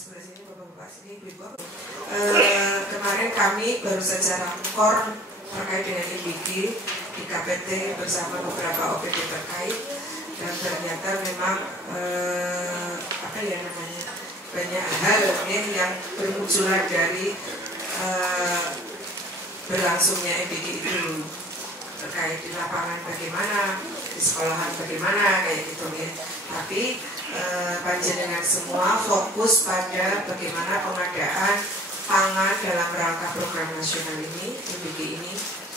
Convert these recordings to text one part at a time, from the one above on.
sebelah sini, bapak-bapak sini, ibu-ibu. Kemarin kami baru saja rakor terkait dengan IBG di KPT bersama beberapa OPD terkait, dan ternyata memang banyak hal yang bermunculan dari berlangsungnya IBG itu, terkait di lapangan bagaimana, di sekolahan bagaimana, kayak gitu ya. Tapi panjenengan semua fokus pada bagaimana pengadaan pangan dalam rangka program nasional ini, IBG ini.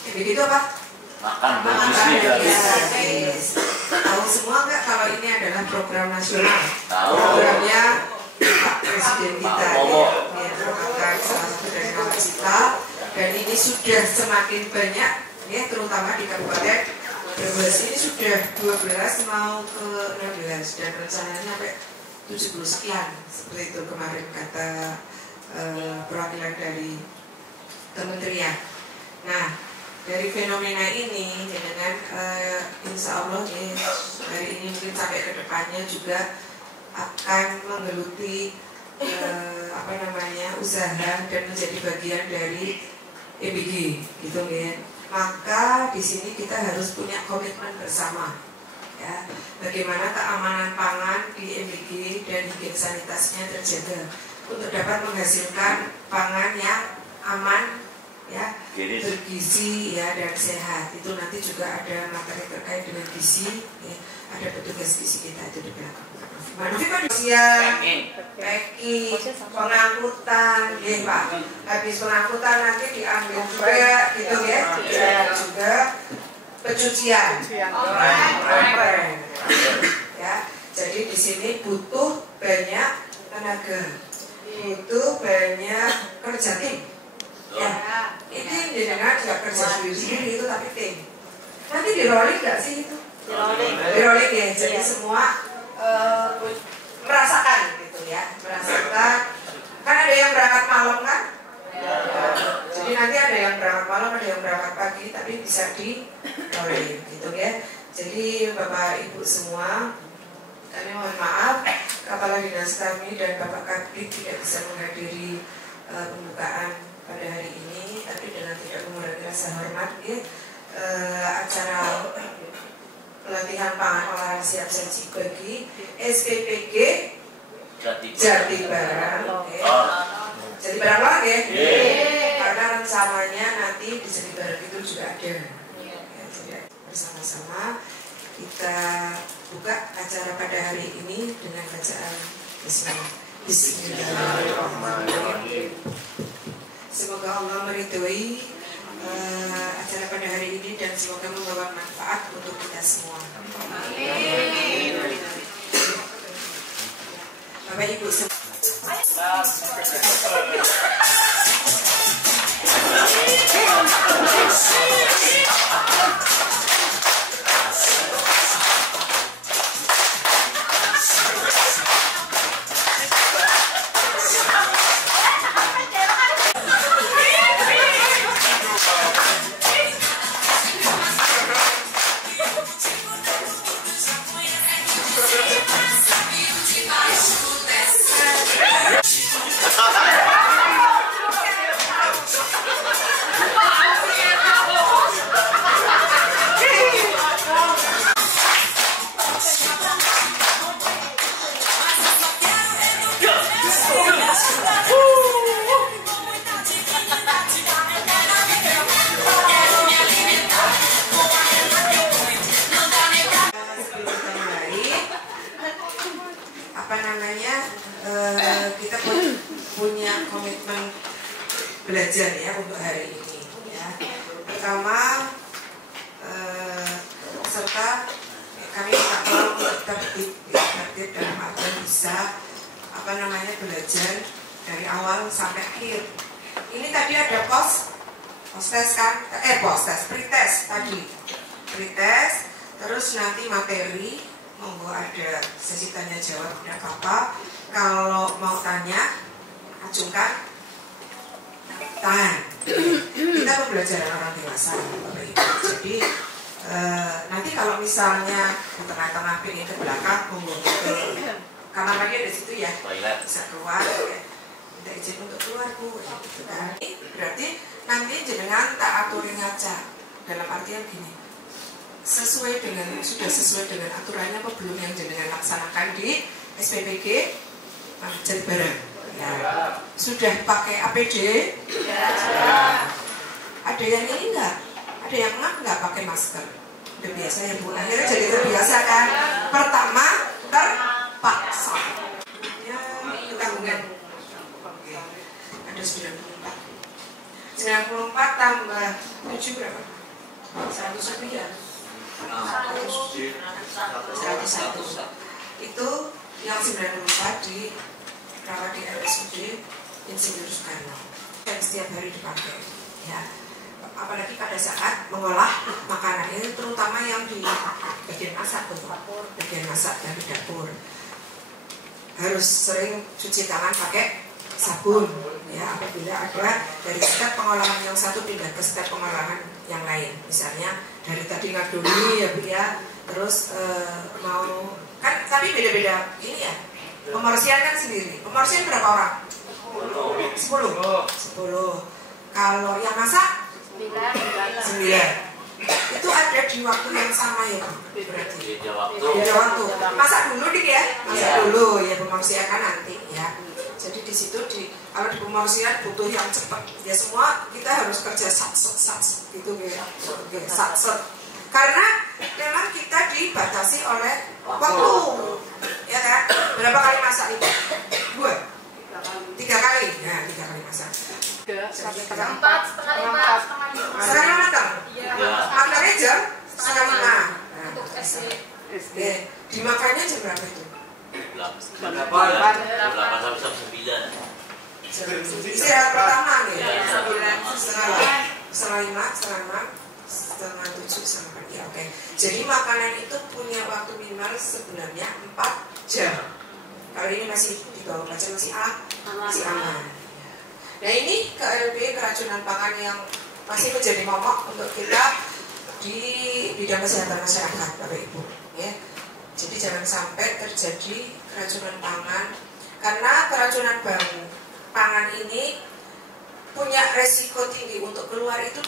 IBG itu apa? Makan gratis. Tahu semua nggak kalau ini adalah program nasional? Tahu. Programnya Pak Presiden kita ya, merupakan salah satu dari nawacita, dan ini sudah semakin banyak ya, terutama di Kabupaten Brebes ini sudah 12 mau ke 16 dan rencananya sampai 70 sekian seperti itu kemarin kata perwakilan dari kementerian. Nah, dari fenomena ini dengan insya Allah nih, dari ini mungkin sampai ke depannya juga akan menggeluti usaha dan menjadi bagian dari IBG gitu ya. Maka di sini kita harus punya komitmen bersama ya, bagaimana keamanan pangan di IBG dan higiene sanitasnya terjaga untuk dapat menghasilkan pangan yang aman ya, bergizi ya, dan sehat. Itu nanti juga ada materi terkait dengan gizi ya, ada petugas gizi kita itu di belakang. Manusia, packing, pengangkutan, ya Pak. Habis pengangkutan nanti diambil juga, gitu ya. Dan juga pencucian. Ya, jadi di sini butuh banyak tenaga, butuh banyak kerja tim. Ya, ini dengan nggak kerja sendiri itu tapi tim. Nanti di rolling nggak sih itu? Di rolling ya. Jadi semua merasakan gitu ya, merasakan. Kan ada yang berangkat malam kan? Jadi nanti ada yang berangkat malam, ada yang berangkat pagi, tapi bisa di rolling gitu ya. Jadi Bapak Ibu semua, kami mohon maaf Kepala Dinas kami dan Bapak Kabid tidak bisa menghadiri pembukaan pada hari ini, tapi dengan tidak mengurangi rasa hormat ya, acara pelatihan pangan olahan siap saji bagi SPPG Jati Barang. Jati Barang lagi ya? Karena rencananya nanti di Jati Barang itu juga ada. Ya, jadi bersama-sama kita buka acara pada hari ini dengan bacaan Bismillahirrahmanirrahim. Semoga Allah meridhoi acara pada hari ini dan semoga membawa manfaat untuk kita semua. Amin. Bapak Ibu semua. Kita punya komitmen belajar ya untuk hari ini ya. Pertama peserta kami minta tolong untuk tertib dalam artian bisa belajar dari awal sampai akhir. Ini tadi ada pretest tadi, pretest, terus nanti materi, monggo ada sesi tanya jawab, tidak apa-apa. Kalau mau tanya, acungkan tangan. Kita pembelajaran orang dewasa, Bapak Ibu. Jadi nanti kalau misalnya di tengah-tengah pilih ke belakang, monggo ke kamar mandi ada di situ ya, toilet bisa keluar, ya. Minta izin untuk keluar Bu, ya, gitu kan. Berarti nanti jenengan tak aturin aja, dalam artian gini, sudah sesuai dengan aturannya apa belum yang jenengan laksanakan di SPPG Jatibarang. Ya. Sudah pakai APD? Ya. Ada yang ini enggak? Ada yang nggak pakai masker? Udah biasa ya Bu, akhirnya jadi terbiasa kan. Pertama terpaksa. Ya, ketanggungan. Ada 94. 94 tambah 7 berapa? 100 lebih ya? 101. Itu yang 94 dirawat di RSUD Insinyur Soekarno. Dan setiap hari dipakai. Ya. Apalagi pada saat mengolah makanan ini, terutama yang di bagian masak, bagian masak dari dapur, harus sering cuci tangan pakai sabun ya, apabila ada dari step pengolahan yang satu pindah ke step pengolahan yang lain, misalnya dari tadi ngadoni ya Bu ya, terus mau kan tapi beda-beda ini ya, pembersihan kan sendiri. Pembersihan berapa orang? 10. Kalau yang masak 9. Itu ada di waktu yang sama ya Pak? Berarti beda waktu. Masak dulu dik ya, masak dulu ya, pembersihan kan nanti ya. Jadi di situ kalau di pembersihan butuh yang cepat. Ya semua kita harus kerja sat gitu ya, sat. Karena memang kita dibatasi oleh waktu, ya kan? Berapa kali masak itu? 3 kali, ya 3 kali masak. 4, setengah 5. Setengah matang? Iya. Makannya jam setengah 5. Untuk SD. Dimakannya jam berapa itu? 8 sampai jam 9. Istirahat pertama nih? 9, setengah 5, setengah 7, setengah 8. Ya oke. Jadi makanan itu punya waktu minimal sebenarnya 4 jam. Kalau ini masih di bawah baca masih aman. Nah ini KLB keracunan pangan yang masih menjadi momok untuk kita di bidang kesehatan masyarakat Bapak Ibu ya. Jadi jangan sampai terjadi keracunan pangan, karena keracunan pangan ini punya resiko tinggi untuk keluar itu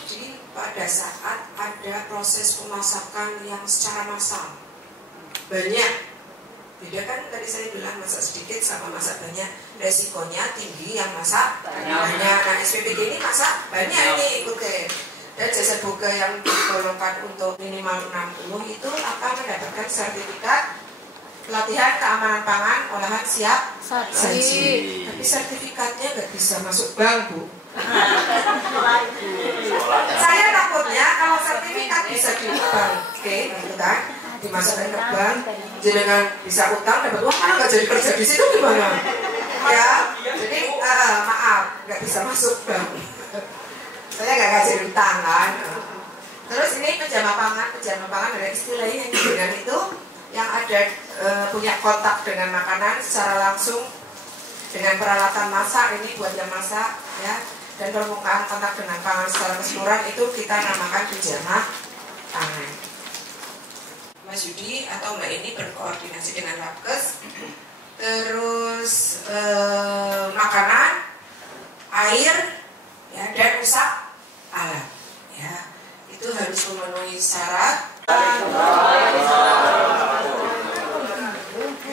pada saat ada proses pemasakan yang secara massal banyak. Beda kan tadi saya bilang masak sedikit sama masak banyak, resikonya tinggi yang masak banyak. Nah SPPG ini masak banyak ini ikutin. Dan jasa boga yang digolongkan untuk minimal 60 itu akan mendapatkan sertifikat pelatihan keamanan pangan olahan siap saji. Tapi sertifikatnya nggak bisa masuk bank Bu. Saya takutnya kalau sertifikat bisa diubah, oke, gitu kan? Dimasukkan ke bank, jangan bisa utang dapat uang, karena nggak jadi kerja di situ gimana? Ya, jadi maaf, nggak bisa masuk bank. Saya nggak kasih utang kan. Terus ini penjama pangan adalah istilahnya yang dengan itu yang ada punya kontak dengan makanan secara langsung dengan peralatan masak, ini buat yang masak ya, dan permukaan kontak dengan pangan secara keseluruhan itu kita namakan penjama pangan. Mas Yudi atau Mbak ini berkoordinasi dengan Labkes, terus makanan, air, ya, dan rusak alat, ya, itu harus memenuhi syarat.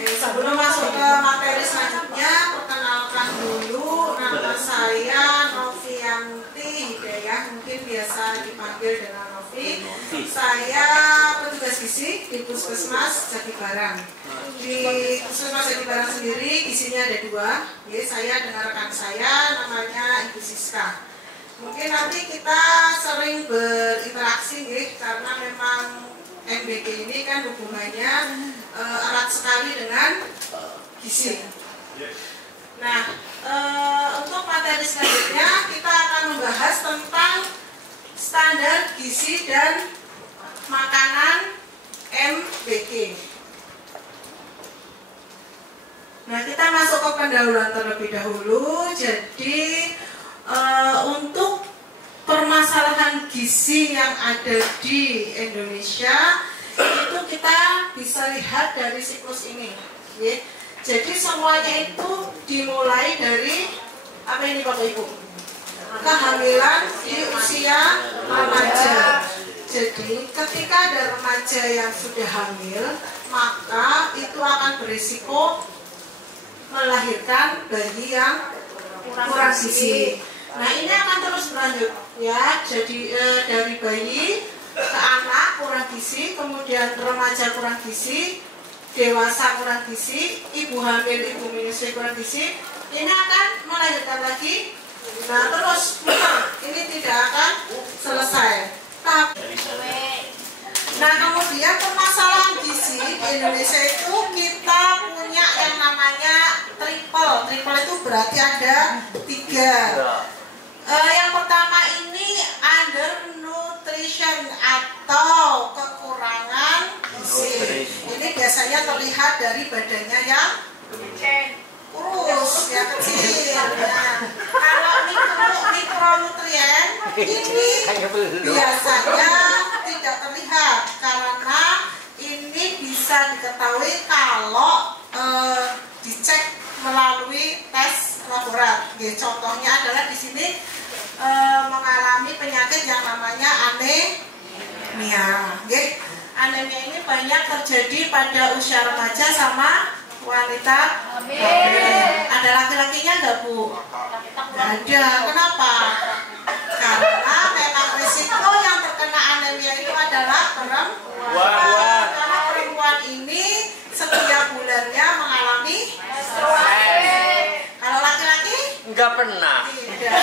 Sebelum masuk ke materi selanjutnya, perkenalkan dulu, nama saya Novianti Hidayah, mungkin biasa dipanggil dengan Novi. Saya petugas gizi di Puskesmas Jatibarang. Di Puskesmas Jatibarang sendiri gizinya ada 2. Ya, saya dengan rekan saya namanya Ibu Siska. Mungkin nanti kita sering berinteraksi ya, karena memang MBG ini kan hubungannya erat sekali dengan gizi. Nah, untuk materi selanjutnya kita akan membahas tentang standar gizi dan makanan MBG. Nah, kita masuk ke pendahuluan terlebih dahulu. Jadi untuk permasalahan gizi yang ada di Indonesia itu kita bisa lihat dari siklus ini, ya. Jadi semuanya itu dimulai dari apa ini Bapak Ibu? Kehamilan di usia remaja. Jadi ketika ada remaja yang sudah hamil, maka itu akan berisiko melahirkan bayi yang kurang gizi. Nah ini akan terus berlanjut ya. Jadi dari bayi ke anak kurang gizi, kemudian remaja kurang gizi, dewasa kurang gizi, ibu hamil, ibu menyusui kurang gizi. Ini akan melahirkan lagi. Nah terus ini tidak akan selesai. Nah kemudian permasalahan gizi di Indonesia itu kita punya yang namanya triple. Triple itu berarti ada 3. Yang pertama ini undernutrition atau kekurangan gizi. Ini biasanya terlihat dari badannya yang kurus, ya kecil. Nah, kalau mikronutrien ini biasanya tidak terlihat karena ini bisa diketahui kalau dicek melalui tes laborat. Contohnya adalah di sini mengalami penyakit yang namanya anemia. Anemia ini banyak terjadi pada usia remaja sama wanita hamil. Ada laki-lakinya nggak Bu? Nggak ada. Kenapa? Karena memang risiko yang terkena anemia itu adalah perempuan. Karena perempuan ini setiap bulannya mengalami kalau laki-laki nggak pernah. tidak.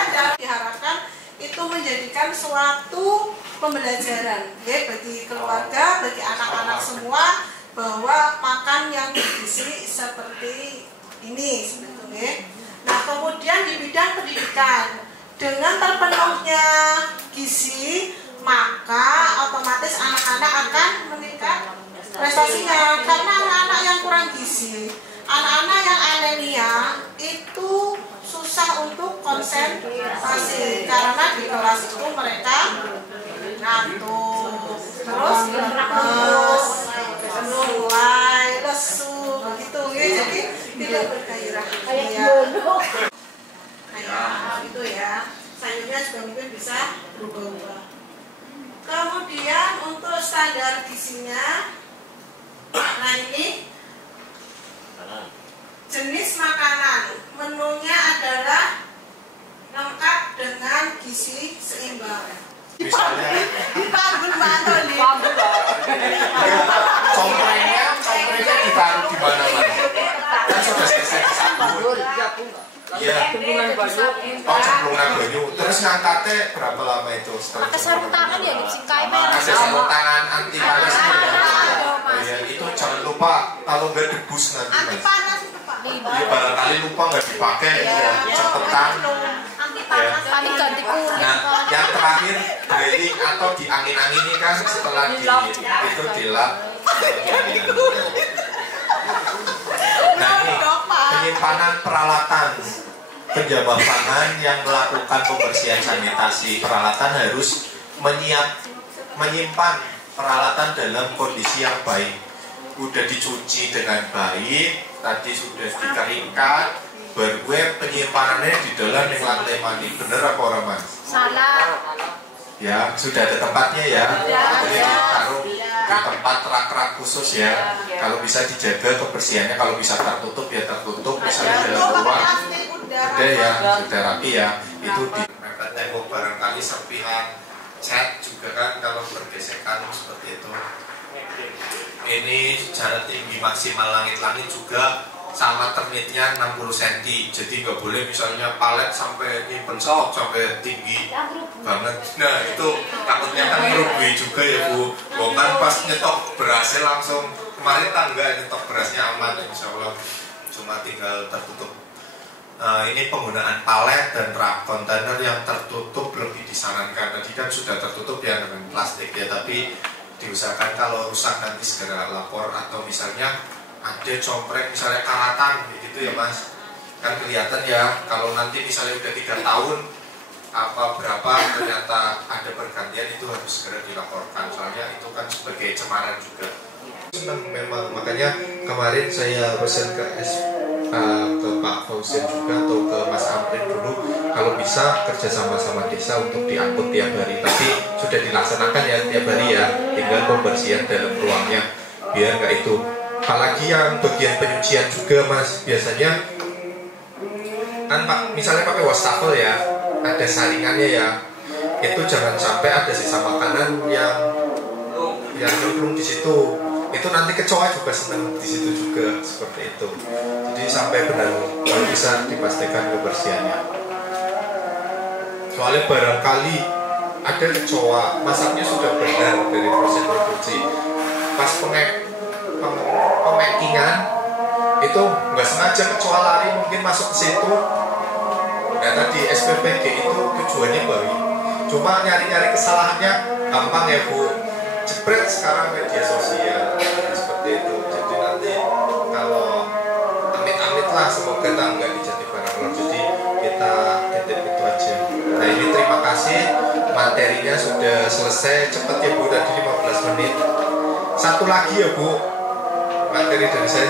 Sehingga diharapkan itu menjadikan suatu pembelajaran ya bagi keluarga, bagi anak-anak semua, bahwa makan yang bergizi seperti ini sebetulnya. Nah kemudian di bidang pendidikan, dengan terpenuhnya gizi maka otomatis anak-anak akan meningkat prestasinya. Karena anak-anak yang kurang gizi, anak-anak yang anemia itu susah untuk konsentrasi karena di kelas itu mereka ngantuk, terus mulai lesu begitu ya, jadi tidak bergairah ya. Kayak gitu ya, sayurnya juga mungkin bisa berubah-ubah. Kemudian untuk standar gizinya, nah ini jenis makanan, menunya adalah lengkap dengan gizi seimbang. Misalnya comprengnya ditaruh di mana-mana. Kan sudah selesai disambut. Iya. Oh, cemplungan banyu. Terus ngangkatnya berapa lama itu? Pakai sarung tangan ya, dipsingkai pakai sarung tangan anti panas itu ya. Oh iya, itu jangan lupa kalau nggak debus nanti Mas. Anti panas itu Pak. Ya barangkali lupa nggak dipakai, cepetan. Kami ganti kulit. Nah, yang terakhir drilling atau diangin-angini kan setelah itu dilap. Nah ini penyimpanan peralatan penjaga pangan yang melakukan pembersihan sanitasi. Peralatan harus menyimpan peralatan dalam kondisi yang baik. Udah dicuci dengan baik, tadi sudah dikeringkan, baru penyimpanannya di dalam yang lantai mandi. Bener apa orang Mas? Salah. Ya, sudah ada tempatnya ya. Jadi ditaruh di tempat rak-rak khusus ya. Kalau bisa dijaga kebersihannya, kalau bisa tertutup ya tertutup. Misalnya dalam ruang, udah ya, sudah rapi ya. Itu di mepet tembok barangkali serpihan cat juga kan kalau bergesekan seperti itu. Ini jarak tinggi maksimal langit-langit juga sama ternitnya 60 cm. Jadi nggak boleh misalnya palet sampai nyimpen sok sampai tinggi banget. Nah itu takutnya kan merugi juga ya Bu. Bukan pas nyetok berasnya langsung kemarin tangga nyetok berasnya aman insya Allah. Cuma tinggal tertutup. Ini penggunaan palet dan rak kontainer yang tertutup lebih disarankan. Tadi kan sudah tertutup ya dengan plastik ya, tapi diusahakan kalau rusak nanti segera lapor. Atau misalnya ada compreng misalnya karatan gitu ya Mas, kan kelihatan ya kalau nanti misalnya udah 3 tahun apa berapa ternyata ada pergantian, itu harus segera dilaporkan soalnya itu kan sebagai cemaran juga. Senang memang, makanya kemarin saya pesan ke Pak Fauzan juga atau ke Mas Amrin dulu, kalau bisa kerja sama desa untuk diangkut tiap hari. Tapi sudah dilaksanakan ya tiap hari ya, tinggal pembersihan dalam ruangnya biar nggak itu. Apalagi yang bagian penyucian juga Mas, biasanya kan Pak, misalnya pakai wastafel ya, ada saringannya ya, itu jangan sampai ada sisa makanan yang nyemplung di situ. Itu nanti kecoa juga senang di situ juga, seperti itu. Jadi sampai benar kalau bisa dipastikan kebersihannya. Soalnya barangkali ada kecoa, masaknya sudah benar dari proses produksi, pas pemakingan itu nggak sengaja kecoa lari mungkin masuk ke situ. Nah tadi SPPG itu tujuannya baik, cuma nyari-nyari kesalahannya gampang ya Bu. Jepret sekarang media sosial seperti itu. Jadi nanti kalau amit-amit lah, semoga nggak dijadi barang luar. Jadi kita titip itu aja. Nah ini terima kasih, materinya sudah selesai cepat ya Bu, tadi 15 menit. Satu lagi ya Bu, materi dari saya.